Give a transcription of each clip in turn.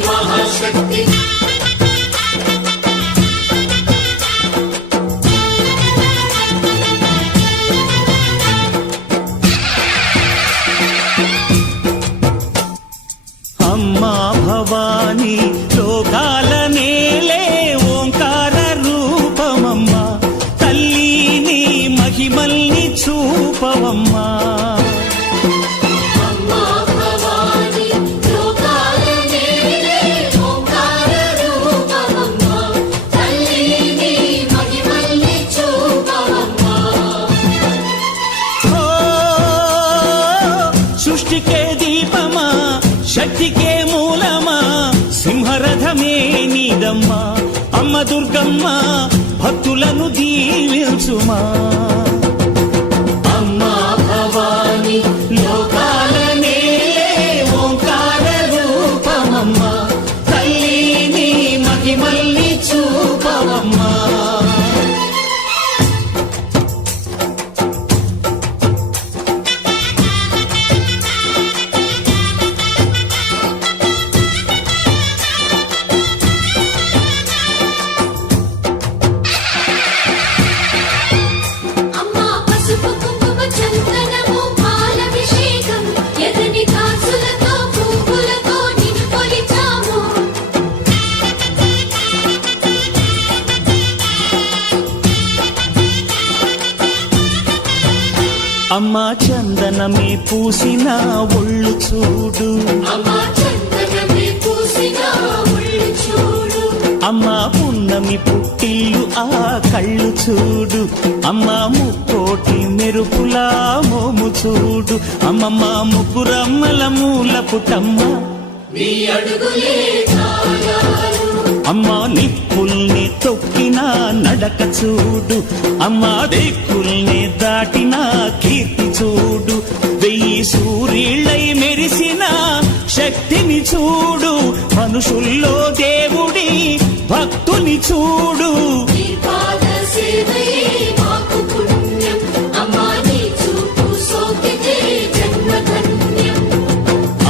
మహాశక్తి అమ్మా భవాని లోకాల నేలే ఓంకార రూపమమ్మా తల్లిని మహిమల్ని చూపవమ్మా సృష్టికే దీపమా శక్తికే మూలమా సింహరథమే నీదమ్మా అమ్మ దుర్గమ్మ భక్తులను దీవించుమా అమ్మా భవాని లోకాల నేలే ఓంకార రూపమమ్మా తల్లిని మహిమల్ని చూపవమ్మా అమ్మా చందనమే పూసిన ఒళ్ళు చూడు అమ్మా పున్నమి పుట్టిల్లు ఆ కళ్ళు చూడు అమ్మా ముక్కోటి మెరుపులా మోము చూడు అమ్మమ్మ ముగ్గురమ్మల మూల పుటమ్మ అమ్మా నిప్పుల్ని తొక్కిన నడక చూడు అమ్మా దిక్కుల్ని దాటిన కీర్తి చూడు 1000 సూర్యుళ్ళై మెరిసిన శక్తిని చూడు మనుషుల్లో దేవుడి భక్తుని చూడు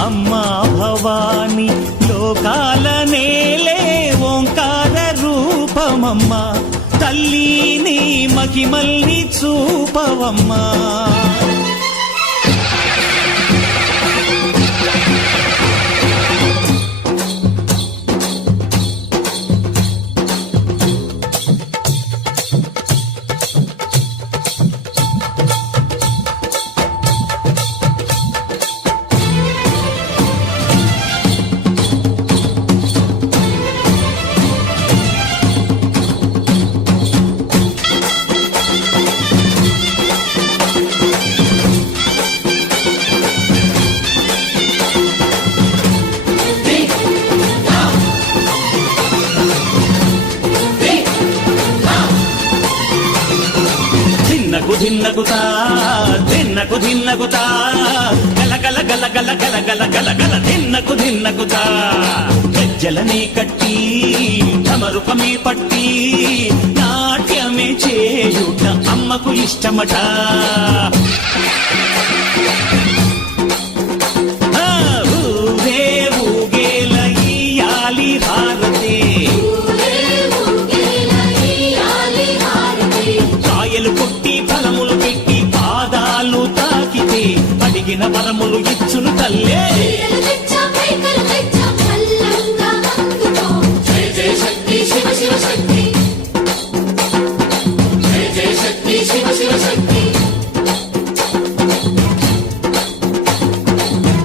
అమ్మా భవాని లోకాల నేలే ఓంకార రూపమమ్మా తల్లిని మహిమల్ని చూపవమ్మా ధిన్నగుతా ధిన్నకు ధిన్నగుతా గల గల గల గల గల గల గల గల ధిన్నగుతా గజ్జలనే కట్టి ఢమరుకమే పట్టి నాట్యమే చేయుట అమ్మకు ఇష్టమట ఊరే ఊగేల ఇయ్యాలి హారతే కాయలు కొట్టి ఫలములు పెట్టి పాదాలు తాకితే అడిగిన వరములు ఇచ్చును తల్లే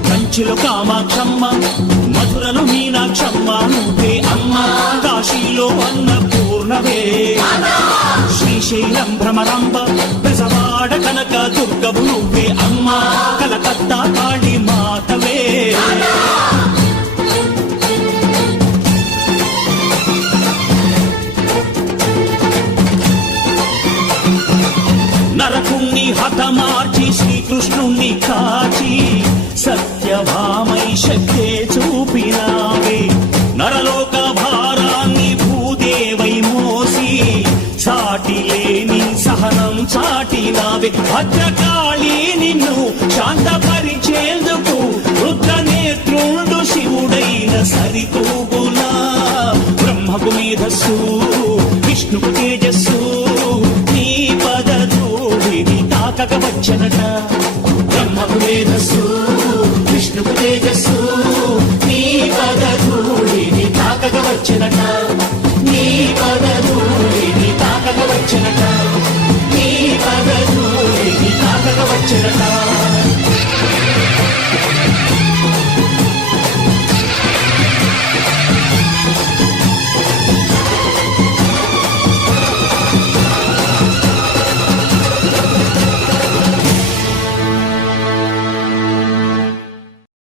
కంచిలో కామాక్షమ్మ మధురలో మీనాక్షమ్మ నువ్వే అమ్మ కాశీలో అన్నపూర్ణవే శ్రీశైలం భ్రమరాంబ బెజవాడ కనక దుర్గవు నువ్వే అమ్మ కలకత్తా కాళీ మాతవే నరకుణ్ణి హతమార్చి శ్రీకృష్ణుణ్ణి కాచి సత్యభామై శక్తే చూపినావే నరలోక భారాన్ని భూదేవై మోసి సాటి లేని సహనం చాటినావే భద్రకాళి నిన్ను శాంతపరిచేందుకు రుద్ర నేత్రుండు శివుడైన సరి పువ్వులా బ్రహ్మకు మేధస్సు విష్ణుకు తేజస్సు నీ పదధూళిని తాకక వచ్చనట బ్రహ్మకు మేధస్సు విష్ణుకు తేజస్సు నీ పదధూళిని తాకక వచ్చనట నీ పదధూళిని తాకక వచ్చనట నీ పదధూళిని తాకక వచ్చనట